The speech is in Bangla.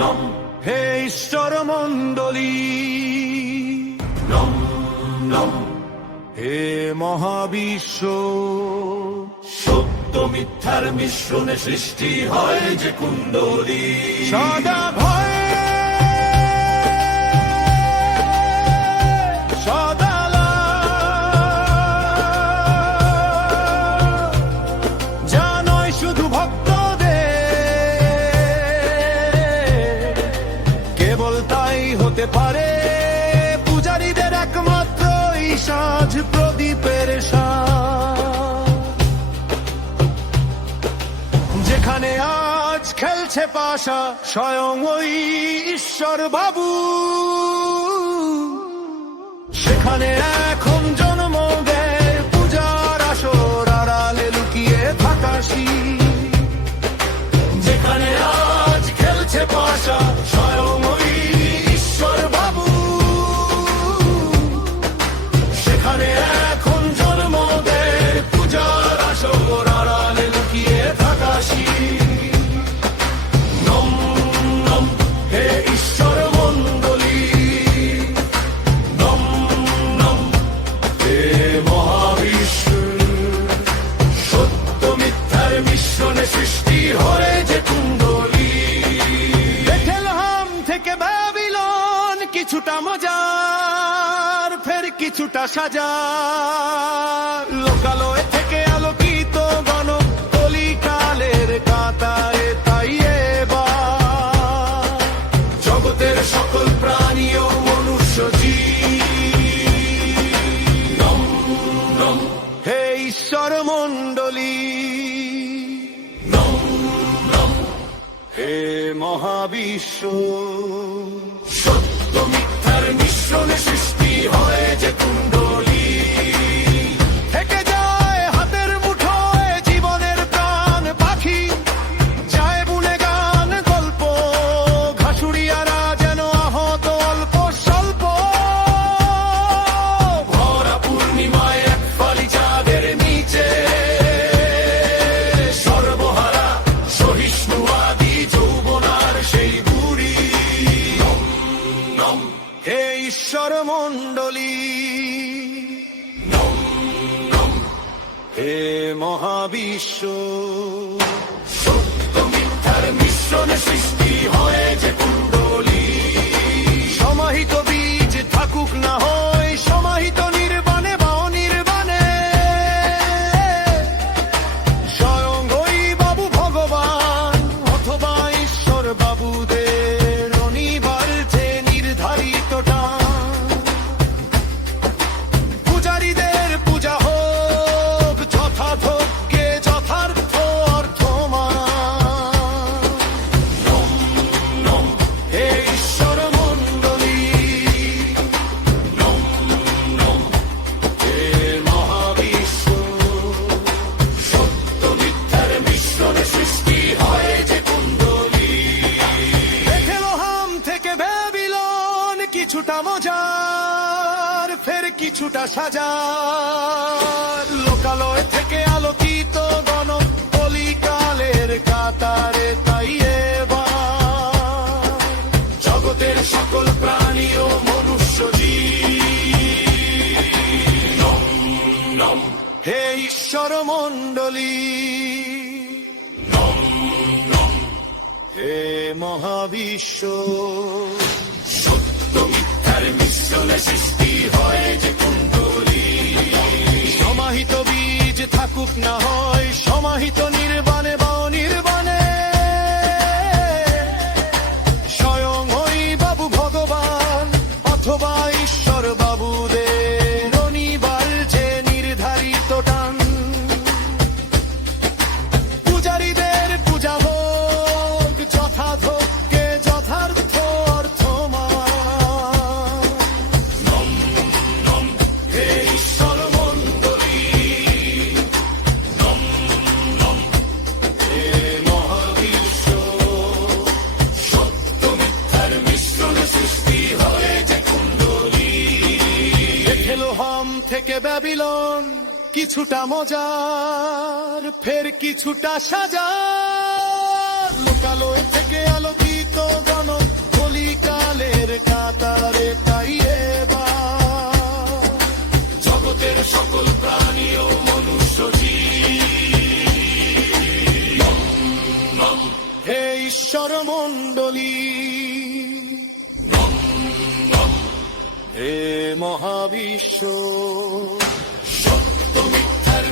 নম হে ঈশ্বর মণ্ডলী, নম নম হে মহাবিশ্ব। সত্য মিথ্যার মিশ্রণে সৃষ্টি হয় যে কুণ্ডলী। সদা ভয়ে সদা জানয় শুধু ভক্তদের, কেবল তাই হতে পারে পূজারীদের একমাত্র সাজ প্রদীপের যেখানে আজ খেলছে পাশা স্বয়ং ওই ঈশ্বর বাবু, সেখানে এখন জন্ম দেয় পূজার আসর আড়ালে লুকিয়ে থাকা শিব। যেখানে আজ খেলছে পাশা স্বয়ং ওই ঈশ্বর বাবু, সেখানে এখন জন্ম দেয় পূজার আসর আড়ালে লুকিয়ে থাকা শিব। নম নম হে ঈশ্বর মণ্ডলী, নম নম হে মহাবিশ্ব। সত্য মিথ্যার মিশ্রণে সৃষ্টি হয় যে কুণ্ডলী। বেথলেহেম থেকে ব্যাবিলন কিছুটা মজার, ফের কিছুটা সাজার। লোকালয় থেকে আলোকিত গণক কলিকালের কাতারে, তাই এবার জগতের সকল প্রাণী ও মনুষ্য জীব। নম নম হে ঈশ্বর মণ্ডলী, নম নম হে মহাবিশ্ব। সত্য মিথ্যার মিশ্রণে সৃষ্টি হয় যে কুণ্ডলী। থেকে যায় হাতের মুঠোয় জীবনের প্রাণ পাখি, যায় বুনে গান গল্প ঘাসুরিয়ারা যেন আহত অল্প স্বল্প। ভরা পূর্ণিমায় এক ফালি চাঁদের নিচে সর্বহারা সহিষ্ণু আদি যৌবনার সেই বুড়ি। নম নম হে ঈশ্বর মণ্ডলী, নম নম হে মহাবিশ্ব। সত্য মিথ্যার মিশ্রণে সৃষ্টি হয় যে কুণ্ডলী। সমাহিত বীজ থাকুক না হয় সমাহিত নির্বাণে বা অনির্বাণে, স্বয়ং ওই বাবু ভগবান অথবা ঈশ্বর বাবুদের অনিবার্যে নির্ধারিত টান। পূজারীদের পূজা হোক যথাযোগ্যে যথার্থ অর্থমান। নম নম হে ঈশ্বর মণ্ডলী, নম নম হে মহাবিশ্ব। সত্য মিথ্যার মিশ্রণে সৃষ্টি হয় যে কুণ্ডলী। বেথলেহেম থেকে ব্যাবিলন কিছুটা মজার, ফের কিছুটা সাজার। লোকালয় থেকে আলোকিত গণক কলিকালের কাতারে, তাই এবার জগতের সকল প্রাণী ও মনুষ্য জীব। নম নম হে ঈশ্বর মণ্ডলী, নম নম হে মহাবিশ্ব। সত্য মিথ্যার মিশ্রণে সৃষ্টি হয় যে কুণ্ডলী। সমাহিত বীজ থাকুক না হয় সমাহিত নির্বাণে বা অনির্বাণে, স্বয়ং ওই বাবু ভগবান অথবা ঈশ্বর বাবুদের অনিবার্যে নির্ধারিত টান। পূজারীদের পূজা হোক যথাযোগ্যে যথার্থ অর্থমান। নম নম হে ঈশ্বর মণ্ডলী, নম নম হে মহাবিশ্ব। সত্য মিথ্যার মিশ্রণে সৃষ্টি হয় যে কুণ্ডলী। বেথলেহেম থেকে ব্যাবিলন কিছুটা মজার, ফের কিছুটা সাজার। লোকালয় থেকে আলোকিত গণ ঈশ্বর মণ্ডলী। হে মহাবিশ্ব, সত্য মিথ্যার